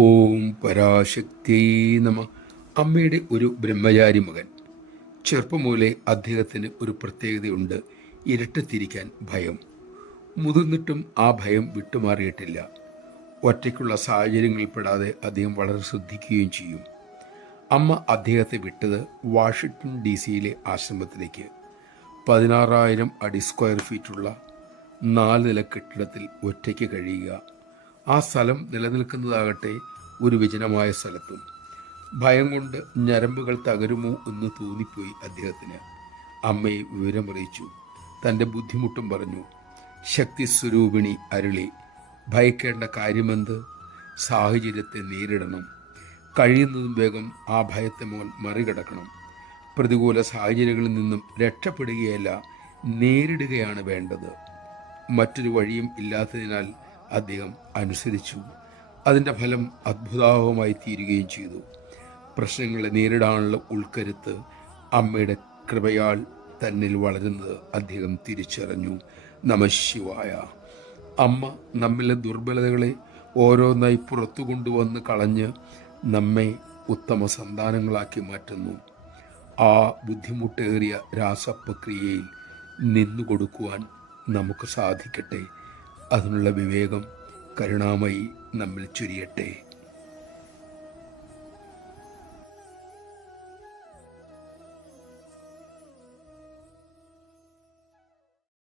ഓം പരാശക്തി നമ. അമ്മയുടെ ഒരു ബ്രഹ്മചാരി മകൻ. ചെറുപ്പം മുതലേ അദ്ദേഹത്തിന് ഒരു പ്രത്യേകതയുണ്ട്: ഇരട്ടത്തിരിക്കാൻ ഭയം. മുതിർന്നിട്ടും ആ ഭയം വിട്ടുമാറിയിട്ടില്ല. ഒറ്റയ്ക്കുള്ള സാഹചര്യങ്ങളിൽപ്പെടാതെ അദ്ദേഹം വളരെ ശ്രദ്ധിക്കുകയും ചെയ്യും. അമ്മ അദ്ദേഹത്തെ വിട്ടത് വാഷിങ്ടൺ DC-യിലെ ആശ്രമത്തിലേക്ക്. 16,000 അടി സ്ക്വയർ ഫീറ്റുള്ള 4 നില കെട്ടിടത്തിൽ ഒറ്റയ്ക്ക് കഴിയുക. ആ സ്ഥലം നിലനിൽക്കുന്നതാകട്ടെ ഒരു വിജനമായ സ്ഥലത്തും. ഭയം കൊണ്ട് ഞരമ്പുകൾ തകരുമോ എന്ന് തോന്നിപ്പോയി അദ്ദേഹത്തിന്. അമ്മയെ വിവരമറിയിച്ചു. തൻ്റെ ബുദ്ധിമുട്ടും പറഞ്ഞു. ശക്തി സ്വരൂപിണി അരുളി, ഭയക്കേണ്ട കാര്യമെന്ത്? സാഹചര്യത്തെ നേരിടണം. കഴിയുന്നതും വേഗം ആ ഭയത്തെ മറികടക്കണം. പ്രതികൂല സാഹചര്യങ്ങളിൽ നിന്നും രക്ഷപ്പെടുകയല്ല, നേരിടുകയാണ് വേണ്ടത്. മറ്റൊരു വഴിയും ഇല്ലാത്തതിനാൽ അദ്ദേഹം അനുസരിച്ചു. അതിൻ്റെ ഫലം അത്ഭുതാവഹമായി തീരുകയും ചെയ്തു. പ്രശ്നങ്ങളെ നേരിടാനുള്ള ഉൾക്കരുത്ത് അമ്മയുടെ കൃപയാൽ തന്നിൽ വളരുന്നത് അദ്ദേഹം തിരിച്ചറിഞ്ഞു. നമഃശിവായ. അമ്മ നമ്മിലെ ദുർബലതകളെ ഓരോന്നായി പുറത്തു കൊണ്ടുവന്ന് കളഞ്ഞ് നമ്മെ ഉത്തമ സന്താനങ്ങളാക്കി മാറ്റുന്നു. ആ ബുദ്ധിമുട്ടേറിയ രാസപ്രക്രിയയിൽ നിന്നുകൊടുക്കുവാൻ നമുക്ക് സാധിക്കട്ടെ. അതിനുള്ള വിവേകം കരുണാമയി നമ്മിൽ ചൊരിയട്ടെ.